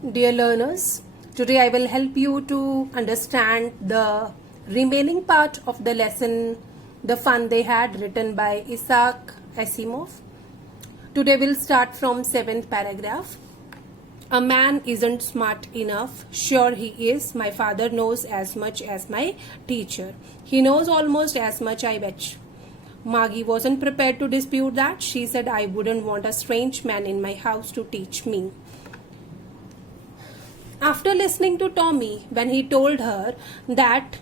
Dear learners, today I will help you to understand the remaining part of the lesson, The Fun They Had, written by Isaac Asimov. Today we'll start from 7th paragraph. A man isn't smart enough. Sure he is. My father knows as much as my teacher. He knows almost as much, I bet. Margie wasn't prepared to dispute that. She said, I wouldn't want a strange man in my house to teach me. After listening to Tommy, when he told her that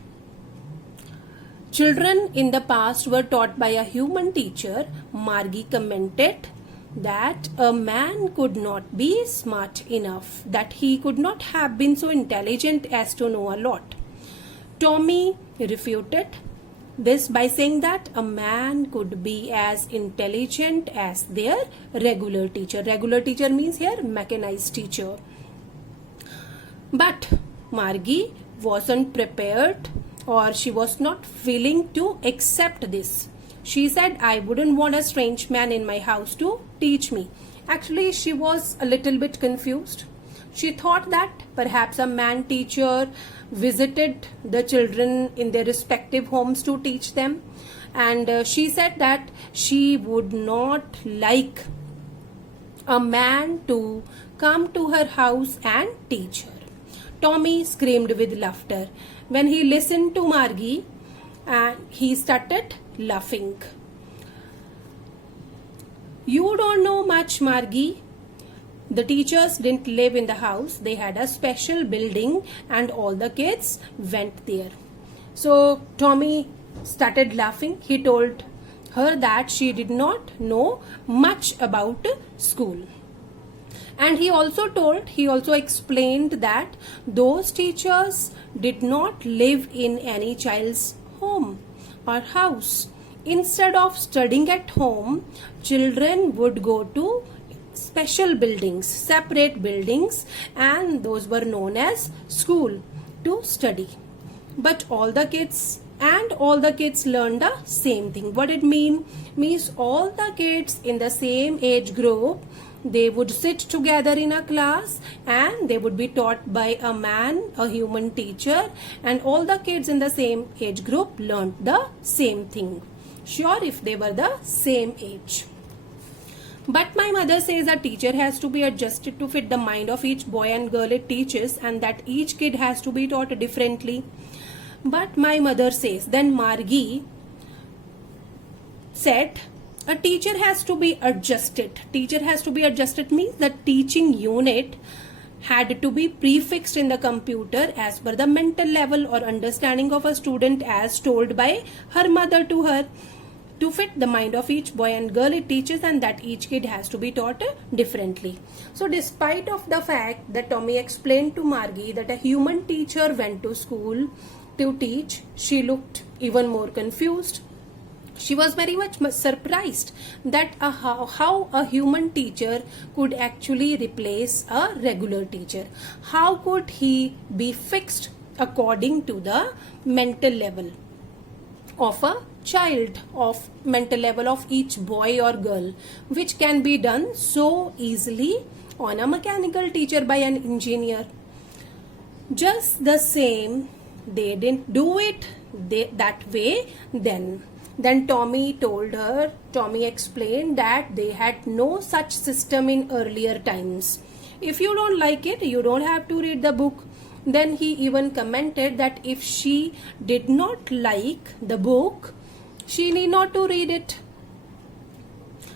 children in the past were taught by a human teacher, Margie commented that a man could not be smart enough, that he could not have been so intelligent as to know a lot. Tommy refuted this by saying that a man could be as intelligent as their regular teacher. Regular teacher means here mechanized teacher. But Margie wasn't prepared, or she was not willing to accept this. She said, I wouldn't want a strange man in my house to teach me. Actually, she was a little bit confused. She thought that perhaps a man teacher visited the children in their respective homes to teach them. And she said that she would not like a man to come to her house and teach her. Tommy screamed with laughter when he listened to Margie, and he started laughing. You don't know much, Margie. The teachers didn't live in the house. They had a special building and all the kids went there. So Tommy started laughing. He told her that she did not know much about school. And he also explained that those teachers did not live in any child's home or house. Instead of studying at home, children would go to special buildings, separate buildings, and those were known as school to study. But all the kids learned the same thing. What it means all the kids in the same age group, they would sit together in a class and they would be taught by a man, a human teacher, and all the kids in the same age group learned the same thing. Sure, if they were the same age. But my mother says a teacher has to be adjusted to fit the mind of each boy and girl it teaches, and that each kid has to be taught differently. But my mother says, then Margie said, a teacher has to be adjusted. Teacher has to be adjusted means the teaching unit had to be prefixed in the computer as per the mental level or understanding of a student as told by her mother to her, to fit the mind of each boy and girl it teaches, and that each kid has to be taught differently. So despite of the fact that Tommy explained to Margie that a human teacher went to school to teach, she looked even more confused. She was very much surprised that how a human teacher could actually replace a regular teacher. How could he be fixed according to the mental level of a child, of mental level of each boy or girl, which can be done so easily on a mechanical teacher by an engineer. Just the same, they didn't do it that way then. Then Tommy explained that they had no such system in earlier times. If you don't like it, you don't have to read the book. Then he even commented that if she did not like the book, she need not to read it.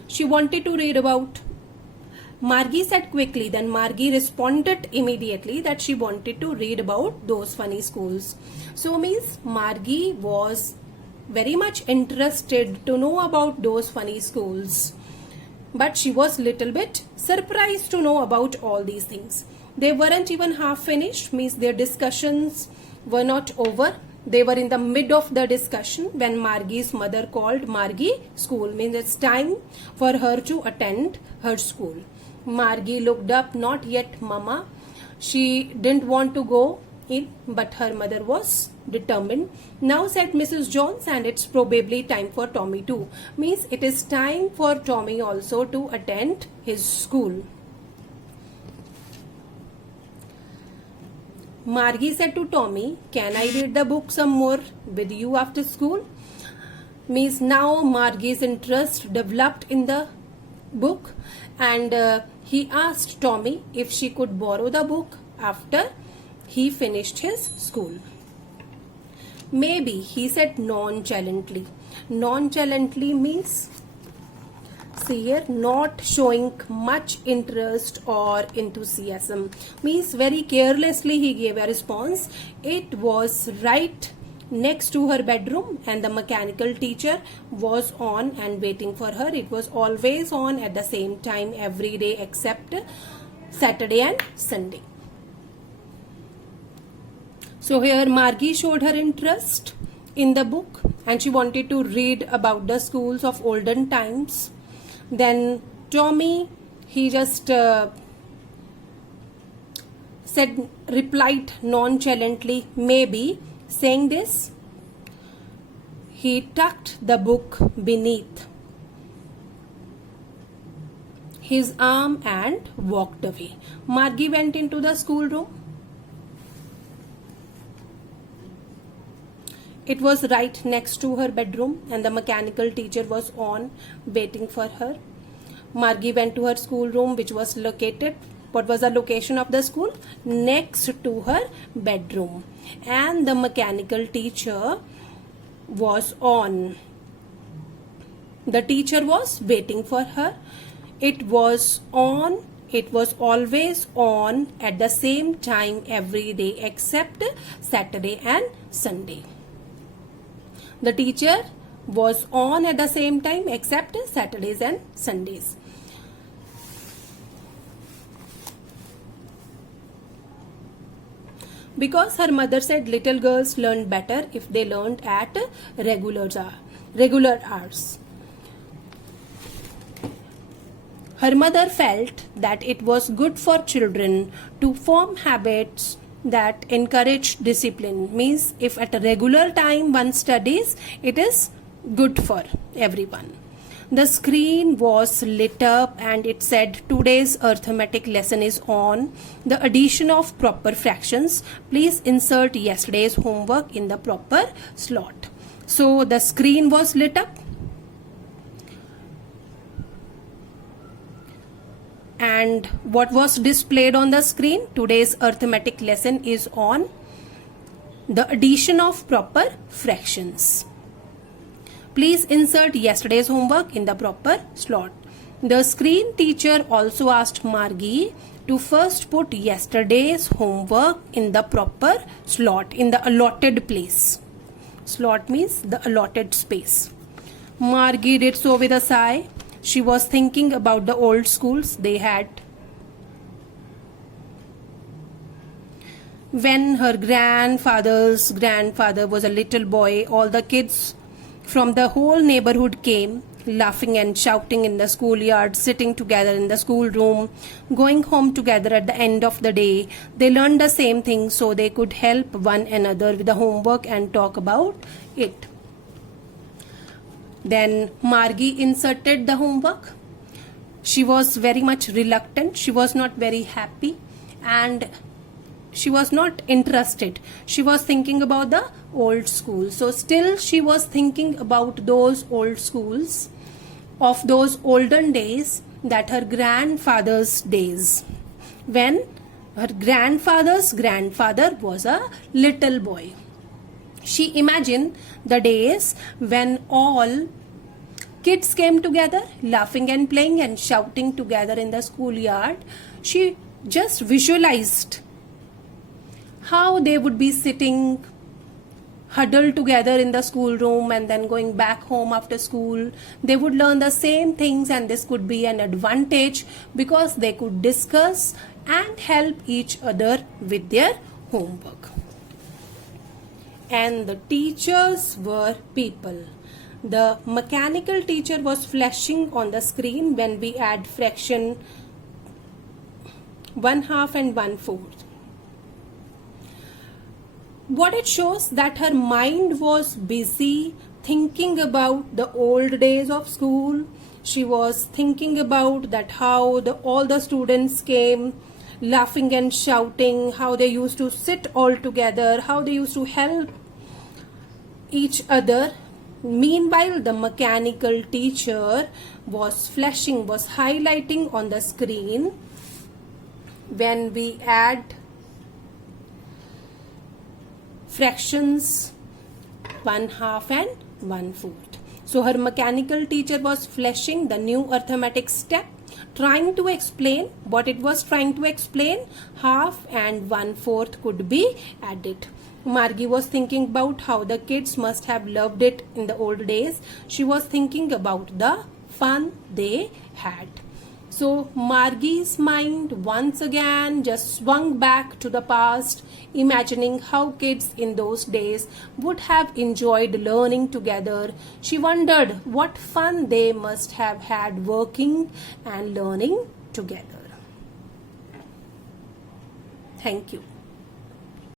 She wanted to read about. Margie said quickly, then Margie responded immediately that she wanted to read about those funny schools. So means Margie was very much interested to know about those funny schools. But she was little bit surprised to know about all these things. They weren't even half finished, means their discussions were not over. They were in the mid of the discussion when Margie's mother called Margie school, means it's time for her to attend her school. Margie looked up, not yet, Mama. She didn't want to go in, but her mother was determined. Now said Mrs. Jones, and it's probably time for Tommy too. Means it is time for Tommy also to attend his school. Margie said to Tommy, "Can I read the book some more with you after school?" Means now Margie's interest developed in the book, and he asked Tommy if she could borrow the book after he finished his school. Maybe, he said nonchalantly. Nonchalantly means, see here, not showing much interest or enthusiasm. Means very carelessly he gave a response. It was right next to her bedroom, and the mechanical teacher was on and waiting for her. It was always on at the same time every day except Saturday and Sunday. So here Margie showed her interest in the book, and she wanted to read about the schools of olden times. Then Tommy, he just replied nonchalantly, maybe. Saying this, he tucked the book beneath his arm and walked away. Margie went into the schoolroom. It was right next to her bedroom, and the mechanical teacher was on waiting for her. Margie went to her schoolroom, which was located. What was the location of the school? Next to her bedroom. And the mechanical teacher was on. The teacher was waiting for her. It was on. It was always on at the same time every day except Saturday and Sunday. The teacher was on at the same time except Saturdays and Sundays. Because her mother said little girls learn better if they learned at regular hours. Her mother felt that it was good for children to form habits that encourage discipline. Means if at a regular time one studies, it is good for everyone. The screen was lit up and it said, "Today's arithmetic lesson is on the addition of proper fractions. Please insert yesterday's homework in the proper slot." So the screen was lit up. And what was displayed on the screen? Today's arithmetic lesson is on the addition of proper fractions. Please insert yesterday's homework in the proper slot. The screen teacher also asked Margie to first put yesterday's homework in the proper slot, in the allotted place. Slot means the allotted space. Margie did so with a sigh. She was thinking about the old schools they had. When her grandfather's grandfather was a little boy, all the kids from the whole neighborhood came, laughing and shouting in the schoolyard, sitting together in the schoolroom, going home together at the end of the day. They learned the same thing so they could help one another with the homework and talk about it. Then Margie inserted the homework. She was very much reluctant. She was not very happy and she was not interested. She was thinking about the old school. So still she was thinking about those old schools of those olden days, that her grandfather's days, when her grandfather's grandfather was a little boy. She imagined the days when all kids came together, laughing and playing and shouting together in the schoolyard. She just visualized how they would be sitting huddled together in the schoolroom and then going back home after school. They would learn the same things, and this could be an advantage because they could discuss and help each other with their homework. And the teachers were people. The mechanical teacher was flashing on the screen when we add fraction 1/2 and 1/4. What it shows that her mind was busy thinking about the old days of school. She was thinking about that how all the students came laughing and shouting, how they used to sit all together, how they used to help each other. Meanwhile, the mechanical teacher was flashing, was highlighting on the screen when we add fractions 1/2 and 1/4. So her mechanical teacher was flashing the new arithmetic step, trying to explain what it was trying to explain. 1/2 and 1/4 could be added. Margie was thinking about how the kids must have loved it in the old days. She was thinking about the fun they had. So Margie's mind once again just swung back to the past, imagining how kids in those days would have enjoyed learning together. She wondered what fun they must have had working and learning together. Thank you.